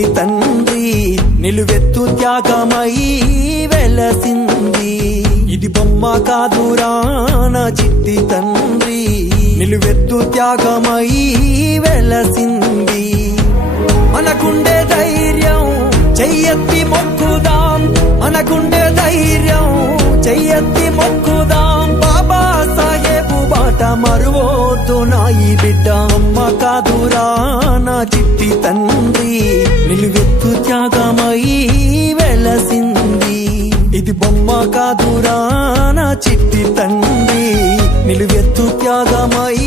చిట్టి తండ్రి నిలువెత్తు త్యాగమై వెలసింది. ఇది బొమ్మ కాదురా నా చిట్టి తండ్రి నిలువెత్తు త్యాగమై వెలసింది. మనకుండే ధైర్యం చెయ్యెత్తి మొక్కుదాం, మనకుండే ధైర్యం చెయ్యెత్తి మొక్కుదాం. బాబా సాహెబు బాట మరువోద్దు నా ఈ బిడ్డ. అమ్మ కాదురా నా చిట్టి తండ్రి నిలువెత్తు త్యాగమై వెలసింది. ఇది బొమ్మ కాదురా నా చిట్టి తండ్రి నిలువెత్తు త్యాగమై